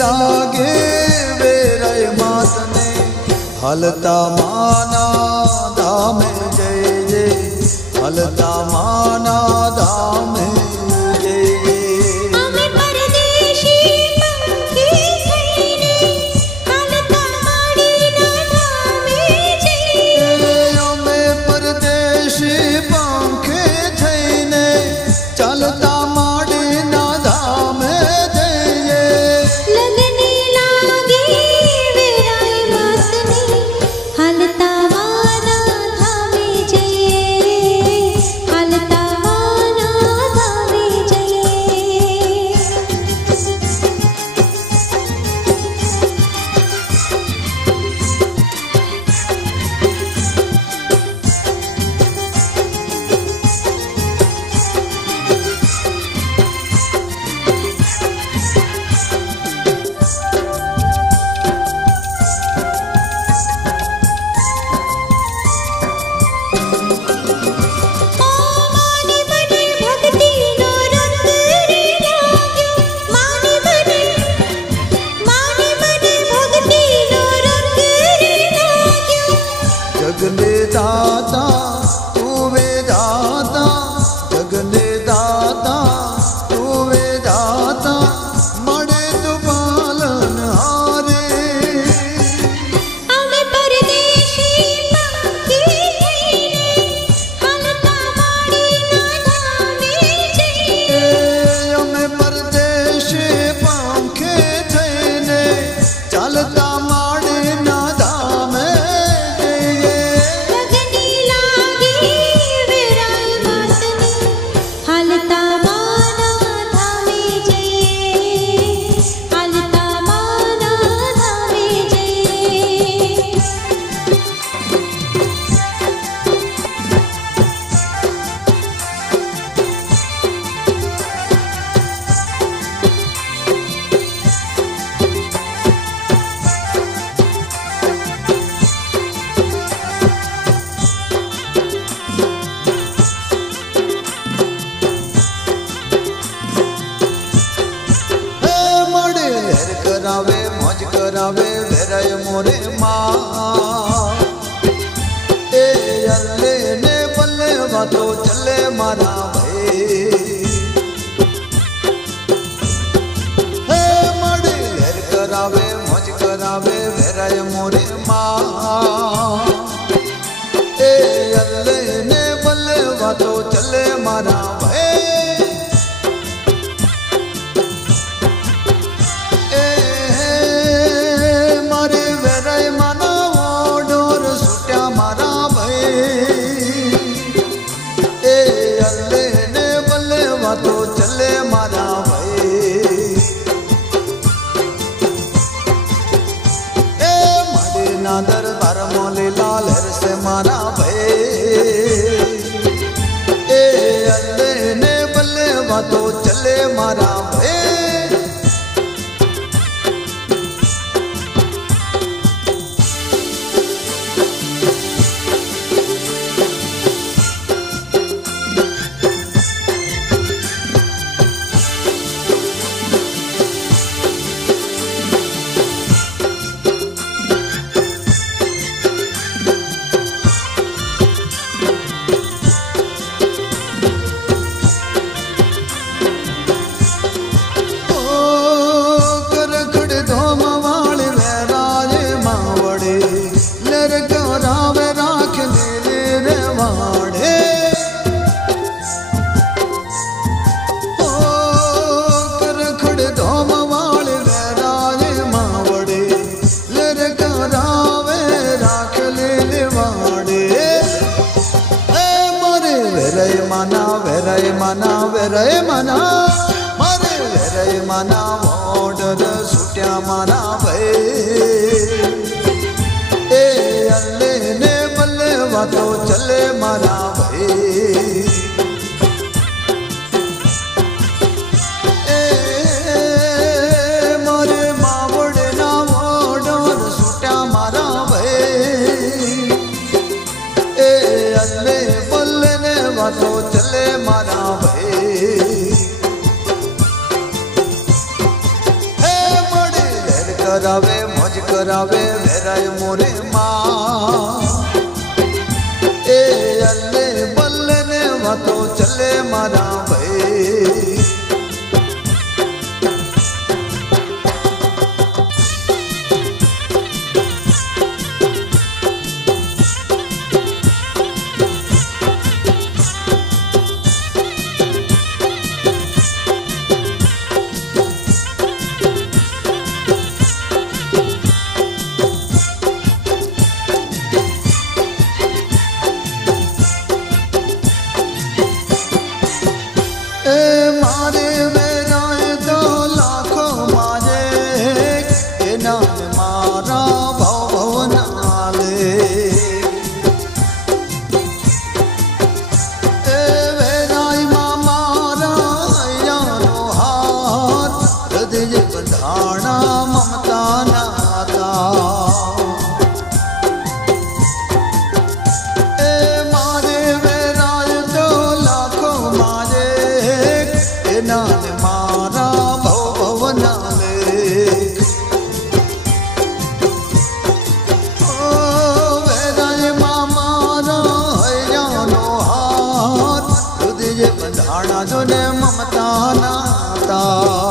लागे वेराय मातने हलता माना धामे जय जय हलता माना धामे जय અમે પરદેશી પંખી થઈને હાલતા માડીના ધામે જઈએ અમે પરદેશી પંખે થઈને ચાલતા માડીના ધામે જઈએ લગને લાગે વેરાય માતને હાલતા માના ધામે જઈએ હાલતા માના ધામે જઈએ માની મને ભક્તિનો રંગ રે લાગ્યો માની મને ભક્તિનો રંગ રે લાગ્યો જગને દાતા તું વે દાતા જગને દાતા તું વે દાતા મળે તો પાલન હારે અમે પરદેશી પંખી થઈને હાલતા માડીના ધામે જઈએ અમે પરદેશી પંખે થઈને ચાલતા માડીના ધામે જઈએ લગને લાગે વેરાય માતને હાલતા માના ધામે જઈએ હાલતા માના ધામે જઈએ હે મળે લહેર કરાવે મોજ કરાવે વેરાય મોરે માં એ અલ્લે ને બલ્લે વાતો ચલે મારા ભાઈ હે મળે લહેર કરાવે મોજ કરાવે વેરાય મોરે માં એ અલ્લે ને બલ્લે વાતો ચલે મારા ભાઈ મારે વેરાય માના ઓઢોર છૂટ્યા મારા ભાઈ એ અલ્લે ને બલ્લે વાતો ચલે મારા ભાઈ એ માડીના દરબારમાં લીલા લહેરસે મારા ભાઈ એ અલ્લે ને બલ્લે વાતો ચલે મારા ભાઈ વેરાય માના વેરાય માના મારે વેરાય માના મોઢર છૂટ્યા મારા ભાઈ એ અલ્લે ને બલ્લે વાતો ચલે મારા ભાઈ મારે માવડના મોઢર છૂટ્યા મારા ભાઈ એ અલ્લે બલ્લે ને વાતો ચલે મારા ભાઈ હે મળે કરાવે મોજ કરાવે વેરાય મોરે માં એ અલ્લે બલ્લે ને વાતો ચલે મારા ભાઈ જોને મમતા નાતા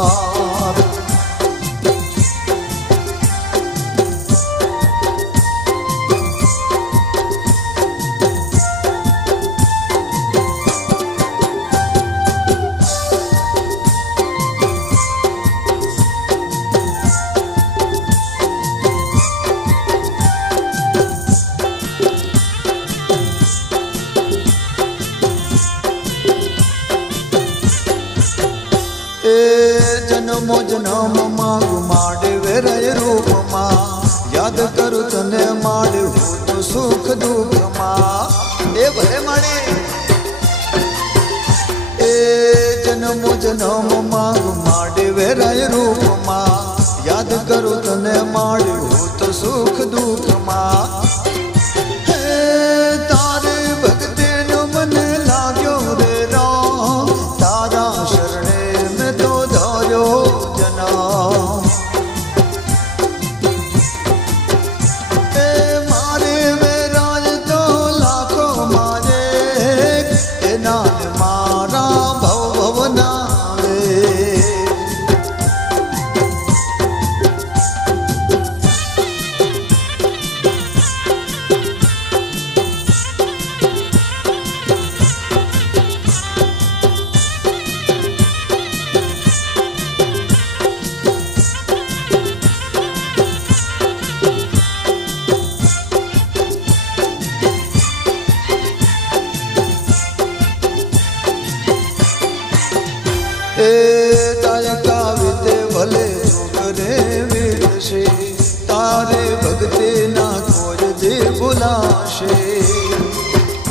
જન્મો જન્મ માં ગુમાડે વેરાય રૂપમાં યાદ કરું તને માડે હું તો સુખ દુઃખમાં એ ભલે માડે એ જન્મો જન્મ માં ગુમાડે વેરાય રૂપમાં યાદ કરું તને માડે હું તો સુખ દુઃખમાં તારે ભક્તિ નો મને લાગ્યો રે રામ તારા શરણે મેં તો ધાર્યો જન્મ એ મારે વેરાય તો લાખો મારે એના મારા ભવ ભવના રે તાયકા વિતે ભલે છોકરે વીરશે તારે ભક્તિ ના કોઈ દે ભૂલાશે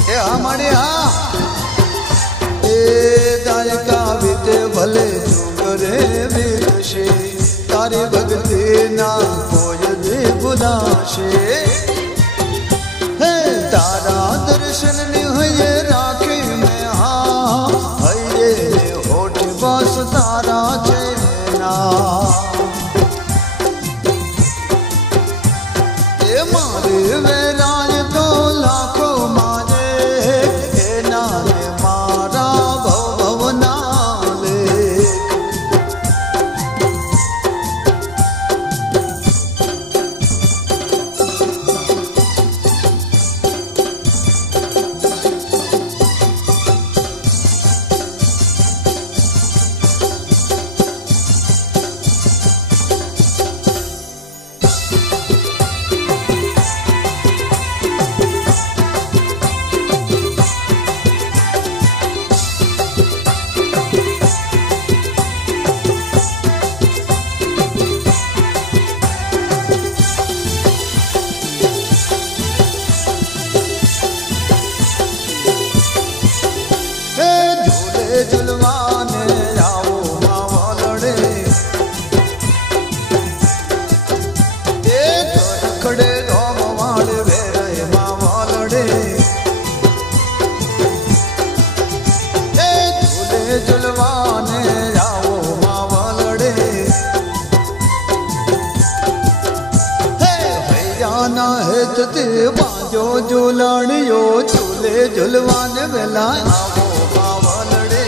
એ અમારે હા એ તાયકા વિતે ભલે છોકરે વીરશે તારે ભક્તિ ના કોઈ દે ભૂલાશે હે તારા દર્શન ની હૈયે રાખે મેં હા હૈયે બસ તારા છે ના એ મારે વેરાય તો લાખો મારે એના મારા ભવ ભવના લેખ હાથથી બાંધો ઝૂલણીઓ ઝૂલે ઝૂલવાને વેલા આવો માવલડે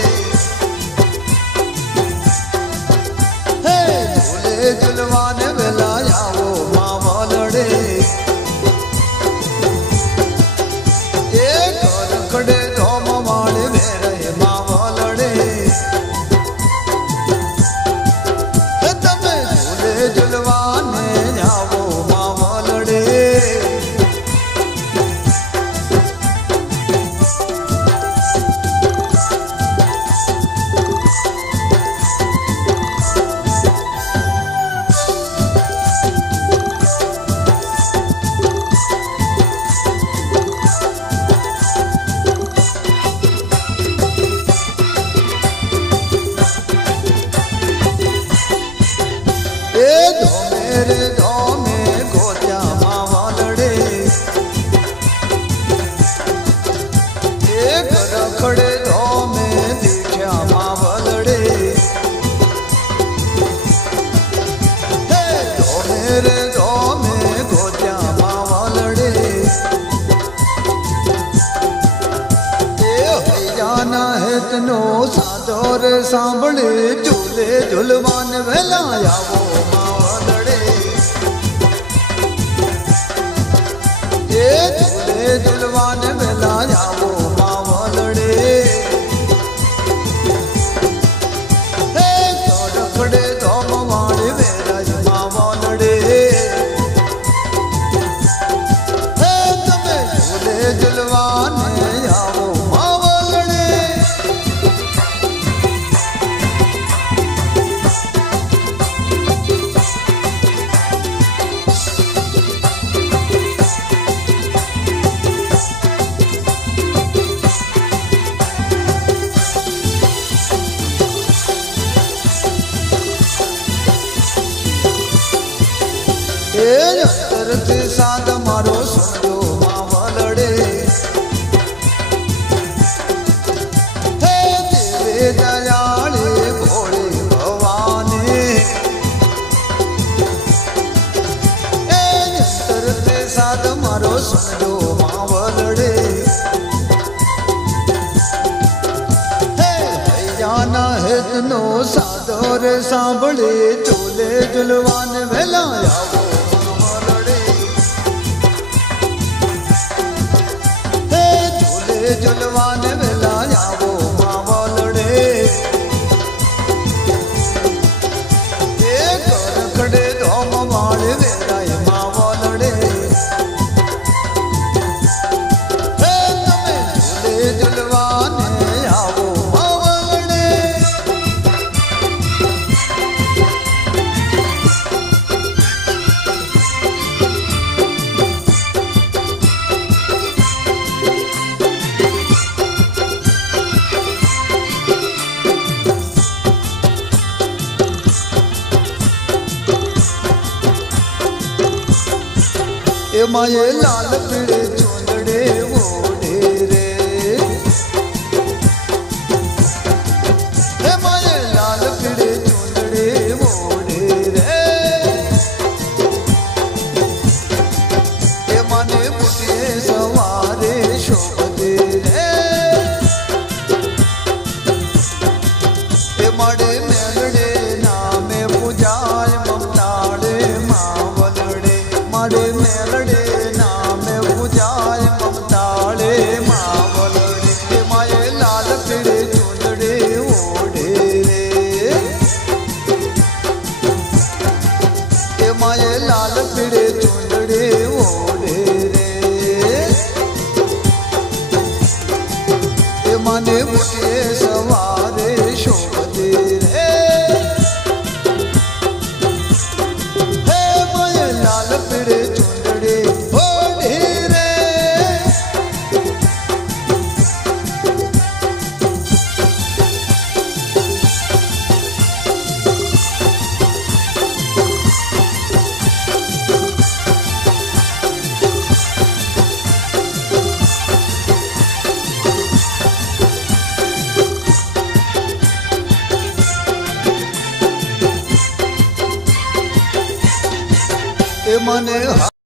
હે ઝૂલે ઝૂલવાને વેલા આવો માવલડે એ ખડે ધોમ વાળે વેરે માવલડે હે તમે ઝૂલે ઝૂલવાને આવો માવલડે એ ધોમે રે ધોમે ગોત્યા માવલડે એક રખડે ધોમે દીઠ્યા માવલડે હે ધોમે રે ધોમે ગોત્યા માવલડે એ હૈયાના હેતનો સાધો રે સાંભળે ઝૂલે ઝૂલવાન વેલા આવો માવલડે એ ઝૂલે ઝૂલવાન વેલા આવો માવલડે હે રખડે ધોમ વાળે વેરાય માવલડે હે તમે ઝૂલે ઝૂલવાને આવો માવલડે એ અંતરથી સાદ મારો સુનજો માવલડે હે દેવે દયાળે ભોળે ભવાને એ અંતરથી સાદ મારો સુનજો માવલડે હે હૈયાના હેતનો સાધો રે સાંભળે ઝૂલે ઝૂલવાન વેલા આવો ઝૂલવાન વેલા આવો માવલડે એક રખડે ધોમ વાળે વેરાય માવલડે હે તમે ઝૂલે ઝૂલવાને આવો માવલડે એમાં એ લાલ પીળે ચૂંદડે ઓઢે રે એમાં એ લાલ પીળે ચૂંદડે ઓઢે રે એમાં ને બુટીએ સવારે શોભે રે એ માડે મેલડે નામે પૂજાય મમતાળે માવલડે માડે મેલડે નામે પૂજાય મમતાળે માવલડે એ માએ લાલ પીળે ચૂંદડે ઓઢે રે એ માએ લાલ પીળે ચૂંદડે ઓઢે રે એ માને બુટીએ સવારે શોભે રે હે માએ લાલ પીળે ચૂંદડે ઓઢે રે એ મને